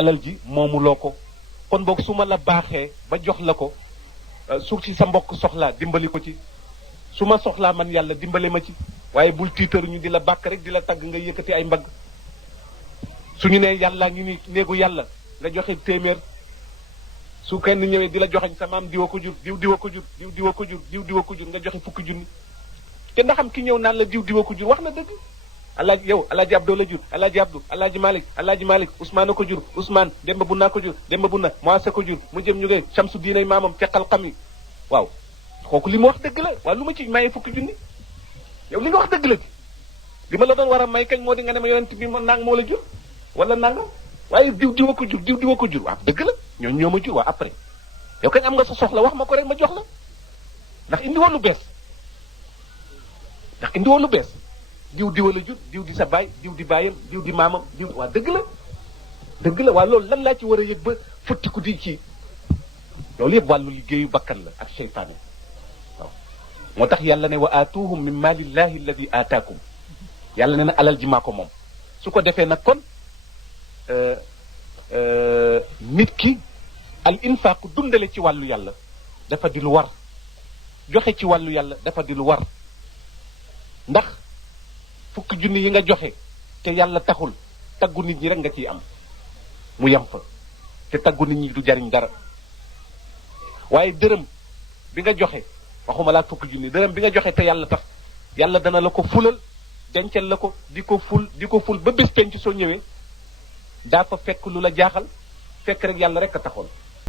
alal ji moomuloo ko kon boog su ma la baaxee ba jox la ko su ci sa mbokk soxlaa dimbali ko ci su ma soxlaa man yàlla dimbali ma ci waaye bul tiitaru ñu di la bàkk rek di la tagg nga yëkkati ay mbagg suñu nee yàllaa ngi ni néegu yàlla nga joxe téeméer su kenn ñëwee di la joxeñ sa maam diwa ko jur diwa ko jur diwa ko jur diwa ko jur nga joxe fukki junni te ndax am ki ñëw naan la diwa ko jur wax na dëgg alaaji yow alaaji Abdou la jur alaaji Abdou alaaji Malick Ousmane ko jur Ousmane Demba Bunna ko jur Demba Bunna Moise ko jur mu jëm ñu ngay Samsu diinay maamam ca xalxam yi waaw kooku li mu wax dëgg la waaw lu ma ci maye fukki junni yow li nga wax dëgg la ci li ma la doon war a may kañ moo di nga ne ma yonent bi ma nang moo la jur wala nangam waaye diwa ko jur diwa ko jur waaw dëgg la ñoo ma jur waa après yow kañ am nga sa soxla wax ma ko rek ma jox la ndax indi woon lu bees diwa la jur diw di sa baay diw di baayam diw di maamam diw waa dëgg la waa loolu lan laa ci war a yëg ba futtiku di ci loolu yëpp wàllu liggéeyu bakkan la ak seytaane waaw moo tax yàlla ne wa aatuhum min maalillahi alladi aataakum yàlla ne na alal ji maa ko moom su ko defee nag kon nit ki al infaq dundale ci wàllu yàlla dafa di lu war joxe ci wàllu yàlla dafa di lu war ndax fukki junni yi nga joxe te yàlla taxul taggu nit ñi rek nga ciy am mu yem fa te taggu nit ñi du jariñ dara waaye dërëm bi nga joxe waxuma laa fukki junni dërëm bi nga joxe te yàlla tax yàlla dana la ko fulal dencal la ko di ko ful ba bés penc soo ñëwee daa fa fekk lu la jaaxal fekk rek yàlla rek a taxoon